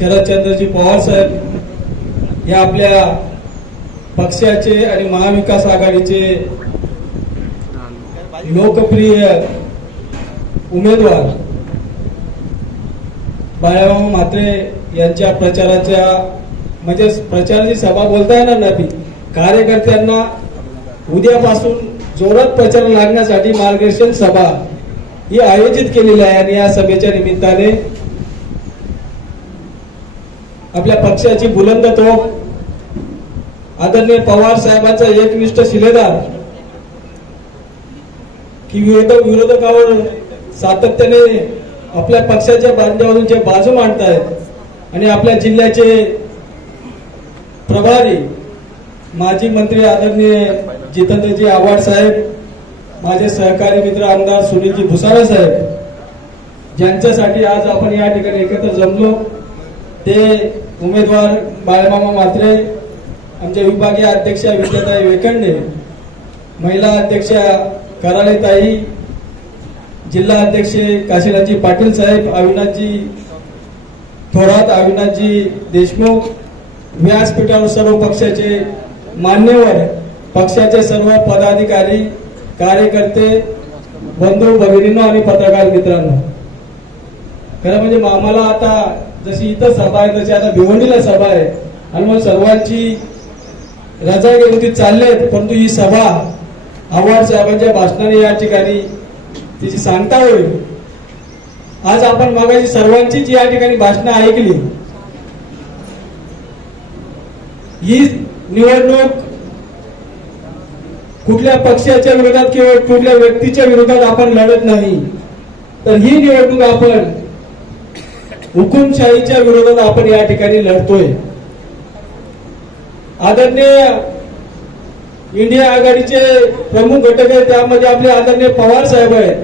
शरदचंद्रजी पवार साहेब हे आपल्या पक्षाचे आणि महाविकास आघाडीचे लोकप्रिय उमेदवार. बाळाभाऊ म्हात्रे यांच्या प्रचाराच्या म्हणजे प्रचाराची सभा बोलता येणार नाही कार्यकर्त्यांना उद्यापासून जोरात प्रचार लागण्यासाठी मार्गदर्शन सभा ही आयोजित केलेली आहे आणि या सभेच्या निमित्ताने आपल्या पक्षाची बुलंद तोफ. आदरणीय पवार साहेबांचा एकनिष्ठ शिलेदार. की विरोध विरोधकावर सातत्याने आपल्या पक्षाच्या बांध्यावरून जे बाजू मांडतायत आणि आपल्या जिल्ह्याचे प्रभारी माजी मंत्री आदरणीय जितेंद्रजी आव्हाड साहेब माझे सहकारी मित्र आमदार सुनीलजी भुसारे साहेब ज्यांच्यासाठी आज आपण या ठिकाणी एकत्र जमलो. ते उमेदवार बाळमामा म्हात्रे आमच्या विभागीय अध्यक्षा विद्याताई वेकंडे महिला अध्यक्षा कराळेताई जिल्हा अध्यक्ष काशीराजी पाटील साहेब अविनाथजी थोरात अविनाथजी देशमुख व्यासपीठावर सर्व पक्षाचे मान्यवर पक्षाचे सर्व पदाधिकारी कार्यकर्ते बंधू भगिनींनो आणि पत्रकार मित्रांनो. खरं म्हणजे आम्हाला आता जशी इथं सभा आहे तशी आता भिवंडीला सभा आहे. आणि मग सर्वांची रजा घेऊन ती चाललेत परंतु ही सभा आव्हाड साहेबांच्या भाषणाने या ठिकाणी तिची सांगता होईल. आज आपण मागायची सर्वांचीच या ठिकाणी भाषणं ऐकली. ही निवडणूक कुठल्या पक्षाच्या विरोधात किंवा कुठल्या व्यक्तीच्या विरोधात आपण लढत नाही. तर ही निवडणूक आपण हुकुमशाहीच्या विरोधात आपण या ठिकाणी लढतोय. आदरणीय इंडिया आघाडीचे प्रमुख घटक आहेत त्यामध्ये आपले आदरणीय पवार साहेब आहेत.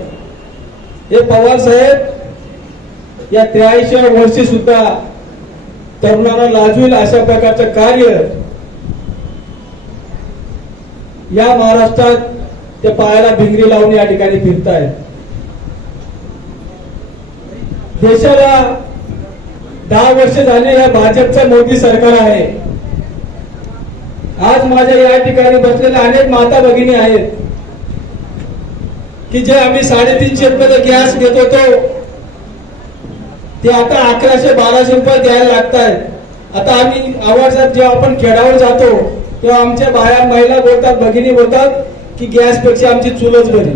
हे पवार साहेब या त्र्याऐंशी वर्षी सुद्धा तरुणांना लाजवेल अशा प्रकारचं कार्य या महाराष्ट्रात ते पायाला भिंगरी लावून या ठिकाणी फिरतायत. देशाला दहा वर्ष झाले या भाजपचं मोदी सरकार आहे. आज माझ्या या ठिकाणी बसलेल्या अनेक माता भगिनी आहेत. की जे आम्ही साडेतीनशे रुपये गॅस घेत होतो ते आता अकराशे बाराशे रुपये द्यायला लागत आहेत आता आम्ही आवाजात जेव्हा आपण खेड्यावर जातो तेव्हा आमच्या बाया महिला बोलतात भगिनी बोलतात की गॅसपेक्षा आमची चुलच बरी.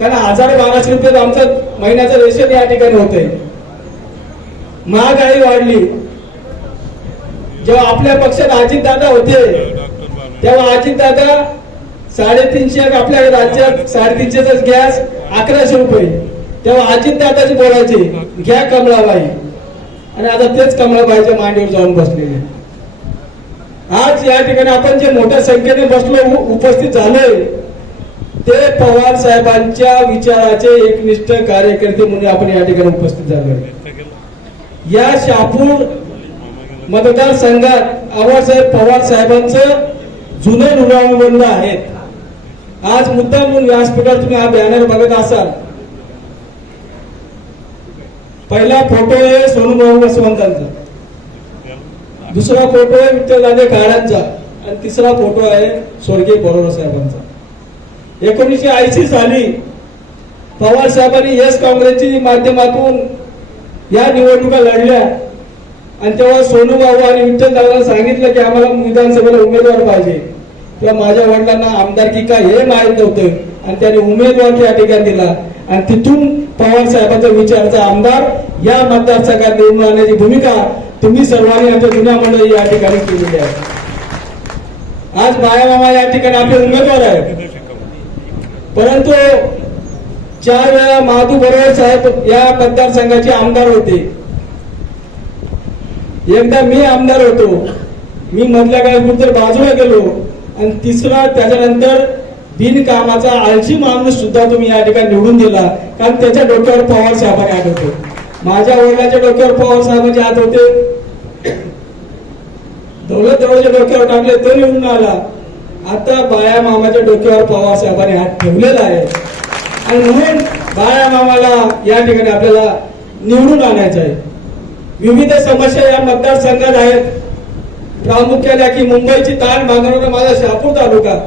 कारण हजार बाराशे रुपये आमचं महिन्याचं रेशन या ठिकाणी होतंय. महागाई वाढली. जेव्हा आपल्या पक्षात अजितदादा होते तेव्हा अजितदादा साडेतीनशे आपल्या राज्यात साडेतीनशेच गॅस अकराशे रुपये. तेव्हा अजितदादाचे बोलायचे घ्या कमळाबाई आणि आता तेच कमळाबाईच्या मांडीवर जाऊन बसलेले आज या ठिकाणी आपण जे मोठ्या संख्येने बसलो उपस्थित झालोय ते पवार साहेबांच्या विचाराचे एकनिष्ठ कार्यकर्ते म्हणून आपण या ठिकाणी उपस्थित झालोय. या शापूर मतदारसंघात आबासाहेब पवार साहेबांचं जुने ऋणानुबंध आहेत आज मुद्दा म्हणून व्यासपीठावर तुम्ही हा बॅनर बघत असाल. पहिला फोटो आहे सोनूभाऊ वसवंतांचा. दुसरा फोटो आहे विठ्ठल काळांचा. आणि तिसरा फोटो आहे स्वर्गीय बरोबर साहेबांचा. एकोणीसशे ऐंशी साली पवार साहेबांनी येस काँग्रेसची माध्यमातून या निवडणुका लढल्या. आणि तेव्हा सोनू बाबू आणि विठ्ठल दादाला सांगितलं की आम्हाला विधानसभेला उमेदवार पाहिजे. तेव्हा माझ्या वडिलांना आमदारकी काय हे माहीत नव्हतं. आणि त्याने उमेदवार त्या ठिकाणी दिला. आणि तिथून पवार साहेबांचा विचारचा आमदार या मतदारसंघात निवडून आणण्याची भूमिका तुम्ही सर्वांनी आमच्या जुन्या मंडळी या ठिकाणी केलेली आहे. आज बाया मामा या ठिकाणी आपले उमेदवार आहेत. परंतु चार वेळा महादू बरोबर साहेब या मतदारसंघाचे आमदार होते. एकदा मी आमदार होतो. मी मधल्या काही तर बाजूला गेलो. आणि तिसरा त्याच्यानंतर बिनकामाचा आळशी माणूस सुद्धा तुम्ही या ठिकाणी निवडून दिला. कारण त्याच्या डोक्यावर पवार साहेबांनी हात होते. माझ्या वडिलांच्या डोक्यावर पवार साहेबांचे हात होते. दौलत दौलच्या डोक्यावर टाकले तो निवडून आला. आता बाया मामाच्या डोक्यावर पवार साहेबांनी हात ठेवलेला आहे. आणि म्हणून बाळा मामाला या ठिकाणी आपल्याला निवडून आणायचं आहे. विविध समस्या या मतदारसंघात आहेत. प्रामुख्याने की मुंबईची ताण मागणारा माझा शहापूर तालुका.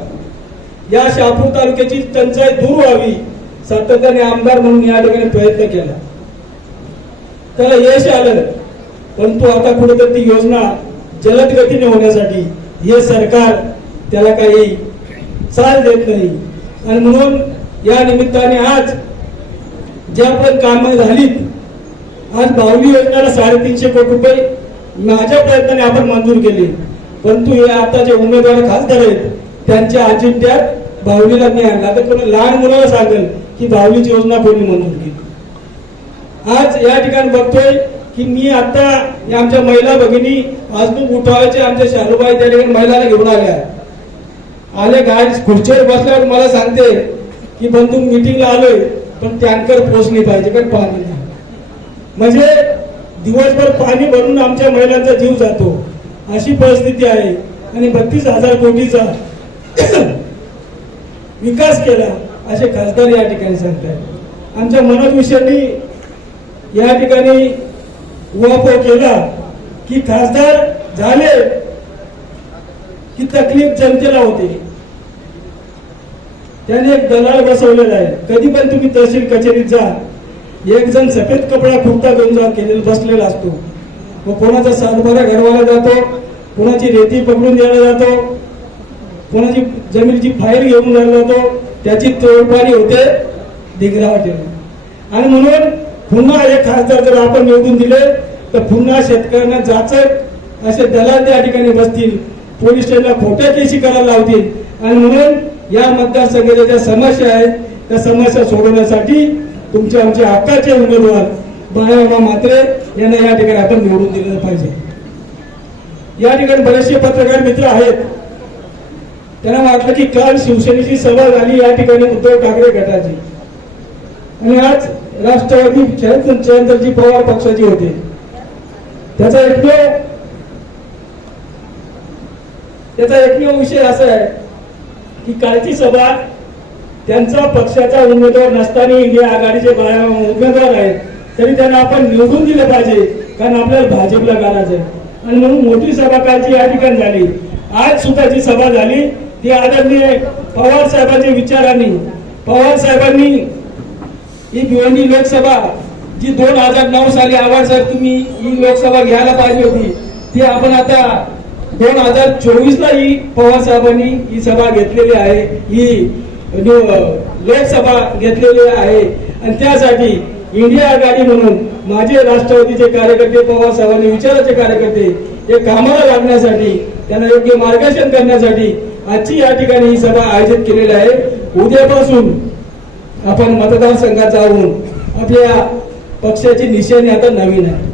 या शहापूर तालुक्याची टंचाई दूर व्हावी सातत्याने आमदार म्हणून या ठिकाणी प्रयत्न केला. त्याला यश आलं परंतु आता कुठेतरी ती योजना जलद गतीने होण्यासाठी हे सरकार त्याला काही चाल देत नाही. आणि म्हणून या निमित्ताने आज ज्या पण कामं झालीत आज बावली योजनेला साडेतीनशे कोटी रुपये माझ्या प्रयत्नाने आपण मंजूर केले. परंतु हे आता जे उमेदवार खासदार आहेत त्यांच्या अजिंठ्यात बावलीला मी आणला तर कोणी लहान मुलाला सांगेल की बावलीची योजना कोणी मंजूर केली. आज या ठिकाणी बघतोय की मी आता या आमच्या महिला भगिनी पासबुक उठवायचे आमच्या शालूबाई त्या ठिकाणी महिलाला घेऊन आल्या. आले गाय खुर्चीवर बसल्यावर मला सांगते की बंधू मिटिंगला आलोय पण टँकर पोचली पाहिजे पण पाणी नाही म्हणजे दिवसभर पाणी भरून आमच्या महिलांचा जीव जातो. अशी परिस्थिती आहे. आणि बत्तीस हजार कोटीचा विकास केला असे खासदार या ठिकाणी सांगतात आमच्या मनोज विषयांनी या ठिकाणी उहापोह केला की खासदार झाले की तकलीफ जनतेला होते. त्याने एक दलाल बसवलेला आहे. कधी पण तुम्ही तहसील कचेरीत जा. एक जण सफेद कपडा कुर्ता घेऊन जा केलेला बसलेला असतो. व कोणाचा सातबारा घडवायला जातो कोणाची रेती पकडून द्यायला जातो कोणाची जमिनीची फाईल घेऊन जायला जातो त्याची तोडपाणी होते दिगरा आणि म्हणून पुन्हा एक खासदार जर आपण निवडून दिले तर पुन्हा शेतकऱ्यांना जाचक असे दलाल त्या ठिकाणी बसतील पोलीस स्टेशनला खोट्या केसी करायला लावतील. आणि म्हणून या मतदारसंघाच्या ज्या समस्या आहेत त्या समस्या सोडवण्यासाठी तुमचे आमचे हक्काचे उमेदवार बाळाबा मात्रे यांना या ठिकाणी आपण निवडून दिलं पाहिजे. या ठिकाणी बरेचसे पत्रकार मित्र आहेत. त्यांना वाटलं की काल शिवसेनेची सभा झाली या ठिकाणी उद्धव ठाकरे गटाची. आणि आज राष्ट्रवादी जयंतजी पवार पक्षाची होती. त्याचा एकमेव त्याचा एकमेव विषय असा आहे की कालची सभा त्यांचा पक्षाचा उमेदवार नसताना इंडिया आघाडीचे उमेदवार आहेत तरी त्यांना आपण निवडून दिलं पाहिजे कारण आपल्याला भाजपला गाणायचं आहे. आणि म्हणून मोठी सभा कालची या ठिकाणी झाली. आज सुद्धा जी सभा झाली ती आदरणीय पवार साहेबांच्या विचारांनी पवार साहेबांनी ही भिवंडी लोकसभा जी दोन हजार नऊ साली आवाज साहेब तुम्ही ही लोकसभा घ्यायला पाहिजे होती ती आपण आता दोन हजार चोवीस ला ही पवार साहेबांनी ही सभा घेतलेली आहे. ही लोकसभा घेतलेली आहे. आणि त्यासाठी इंडिया आघाडी म्हणून माझे राष्ट्रवादीचे कार्यकर्ते पवार साहेबांनी विचाराचे कार्यकर्ते हे कामाला लागण्यासाठी त्यांना योग्य मार्गदर्शन करण्यासाठी आजची या ठिकाणी ही सभा आयोजित केलेली आहे. उद्यापासून आपण मतदारसंघात जाऊन आपल्या पक्षाची निशाणी आता नवीन आहे.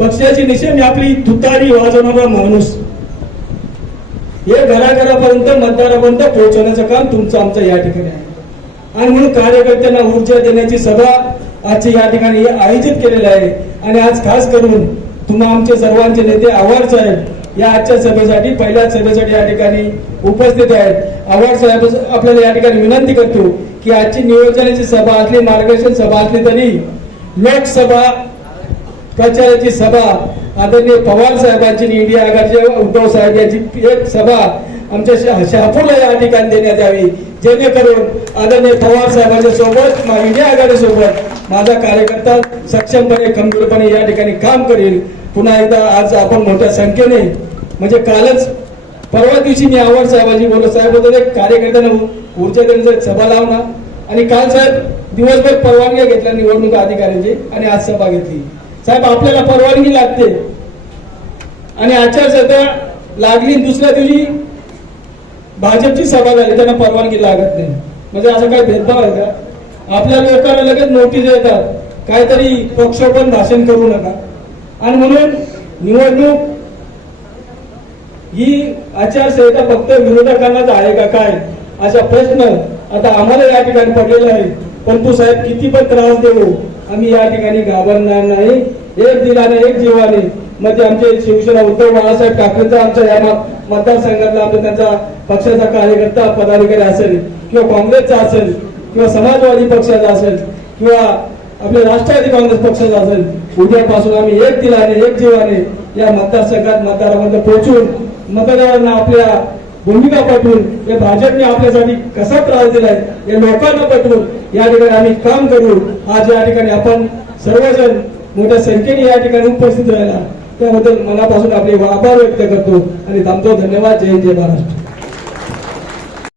पक्षाची निशाणी आपली तुतारी वाजवणारा माणूस. हे घराघरापर्यंत मतदारापर्यंत पोहोचवण्याचं काम तुमचं आमचं या ठिकाणी आहे. आणि म्हणून कार्यकर्त्यांना ऊर्जा देण्याची सभा आजची या ठिकाणी आयोजित केलेलं आहे. आणि आज खास करून तुम्हा आमचे सर्वांचे नेते आव्हाड साहेब या आजच्या सभेसाठी पहिल्याच सभेसाठी या ठिकाणी उपस्थित आहेत. आव्हाड साहेब आपल्याला या ठिकाणी विनंती करतो की आजची नियोजनाची सभा असली मार्गदर्शन सभा असली तरी लोकसभा प्रचाराची सभा आदरणीय पवार साहेबांची आणि इंडिया आघाडीचे उद्धव साहेब यांची एक सभा आमच्या शहापूरला या ठिकाणी देण्यात यावी. जेणेकरून आदरणीय पवार साहेबांच्या सोबत इंडिया आघाडीसोबत माझा कार्यकर्ता सक्षमपणे खंबीरपणे या ठिकाणी काम करेल. पुन्हा एकदा आज आपण मोठ्या संख्येने म्हणजे कालच परवा दिवशी मी आव्हाड साहेबांची बोलत साहेब होते एक कार्यकर्त्यांना ऊ- ऊर्जा एक सभा लावणार. आणि काल साहेब दिवसभर परवानग्या घेतल्या निवडणूक अधिकाऱ्यांची आणि आज सभा घेतली. साहेब आपल्याला परवानगी लागते. आणि आचारसंहिता लागली दुसऱ्या दिवशी भाजपची सभा झाली त्यांना परवानगी लागत नाही. म्हणजे असा काही भेदभाव आहे का? आपल्या लोकांना लगेच नोटीस येतात. काहीतरी प्रक्षोभन भाषण करू नका. आणि म्हणून निवडणूक ही आचारसंहिता फक्त विरोधकांनाच आहे का काय? असा प्रश्न आता आम्हाला या ठिकाणी पडलेला आहे परंतु साहेब किती पण त्रास देऊ आम्ही या ठिकाणी घाबरणार नाही. एक दिलाने एक जीवाने. मध्ये आमचे शिवसेना उद्धव बाळासाहेब ठाकरेंचा आमच्या या मतदारसंघातला आमचा त्यांचा पक्षाचा कार्यकर्ता पदाधिकारी असेल किंवा काँग्रेसचा असेल किंवा समाजवादी पक्षाचा असेल किंवा आपल्या राष्ट्रवादी काँग्रेस पक्षाचा असेल उद्यापासून आम्ही एक दिलाने एक जीवाने या मतदारसंघात मतदारामध्ये पोहोचून मतदारांना आपल्या भूमिका पटवून या भाजपने आपल्यासाठी कसा त्रास दिलाय या लोकांना पटवून या ठिकाणी आम्ही काम करू आज या ठिकाणी आपण सर्वजण मोठ्या संख्येने या ठिकाणी उपस्थित राहिला. त्याबद्दल मनापासून आपले आभार व्यक्त करतो आणि थांबतो. धन्यवाद. जय जय महाराष्ट्र.